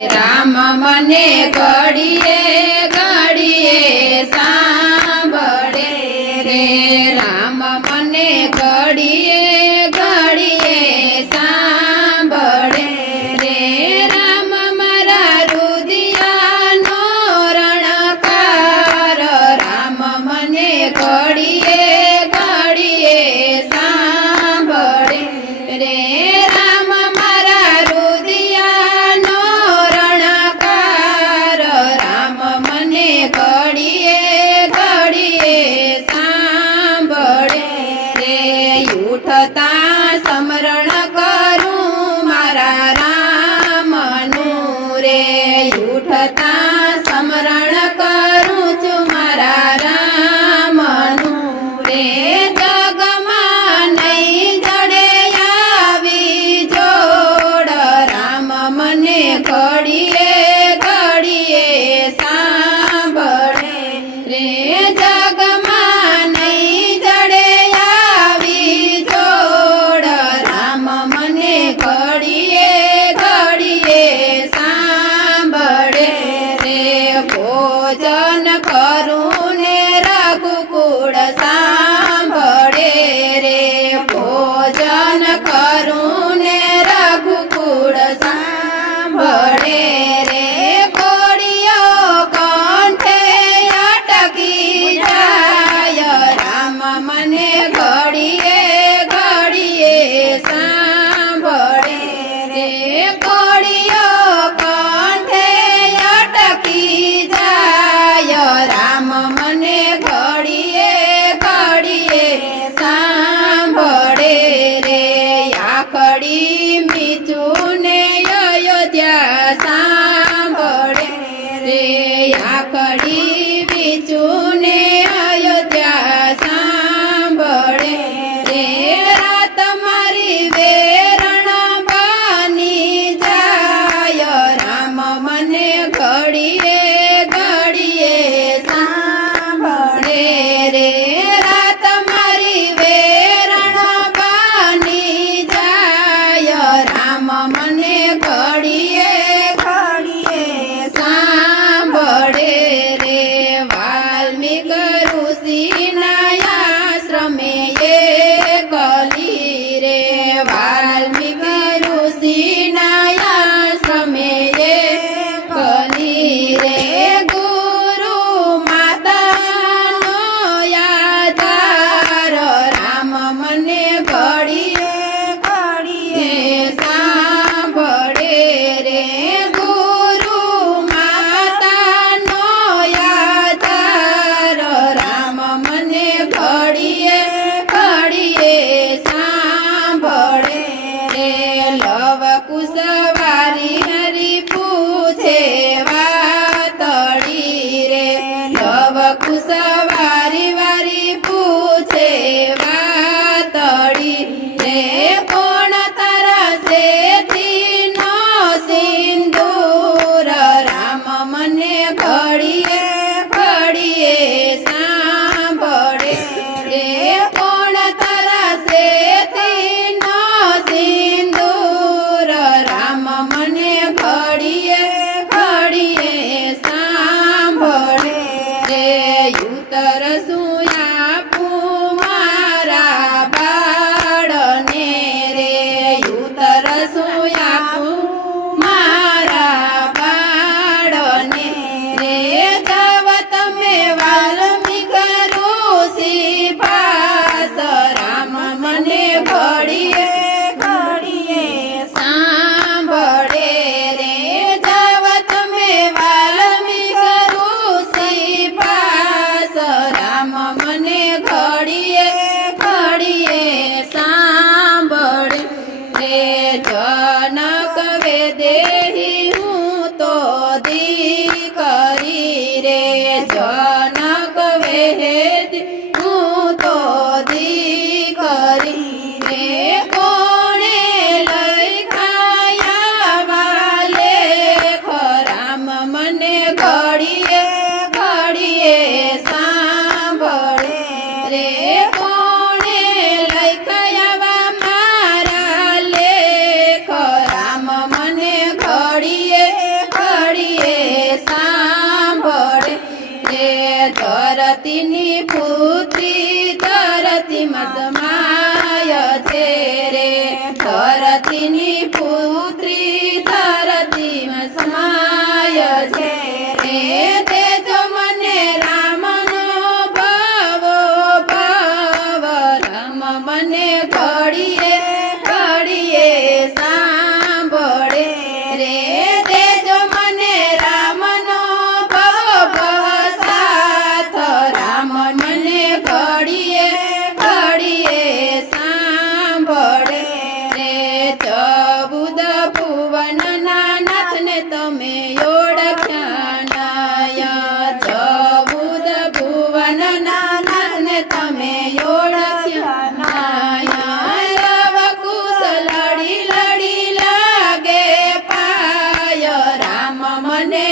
રામ મને ઘડીએ ઘડીએ સાંભળે રે, રામ મને ઘડીએ ઘડીએ સાંભળે રે, રામ મારા રુદિયાનો રણકાર, રામ મને ઘડીએ ઘડીએ સાંભળે રે, રામ મારા રુદિયાનો રણકાર, રામ સાંભળે રે ધરતીની પુત્રી ધરતીમાં સમાય છે રે ધરતીની પુત્રી ધરતીમાં સમાય છે રે તેજો મને રામનો ભાવો ભાવ રામ મને ઘડીએ ઘડીએ સાંભળે રે તેજો મને રામનો ભાવ સાથ રામ મને ઘડીએ ઘડીએ સાંભળે રે 14 ભુવનના નાથને તમે ઓળખ્યા નયા 14 ભુવનના નાથને તમે ઓળખ્યા નયા લવકુશ લડી લડી લાગે પાય રામ મને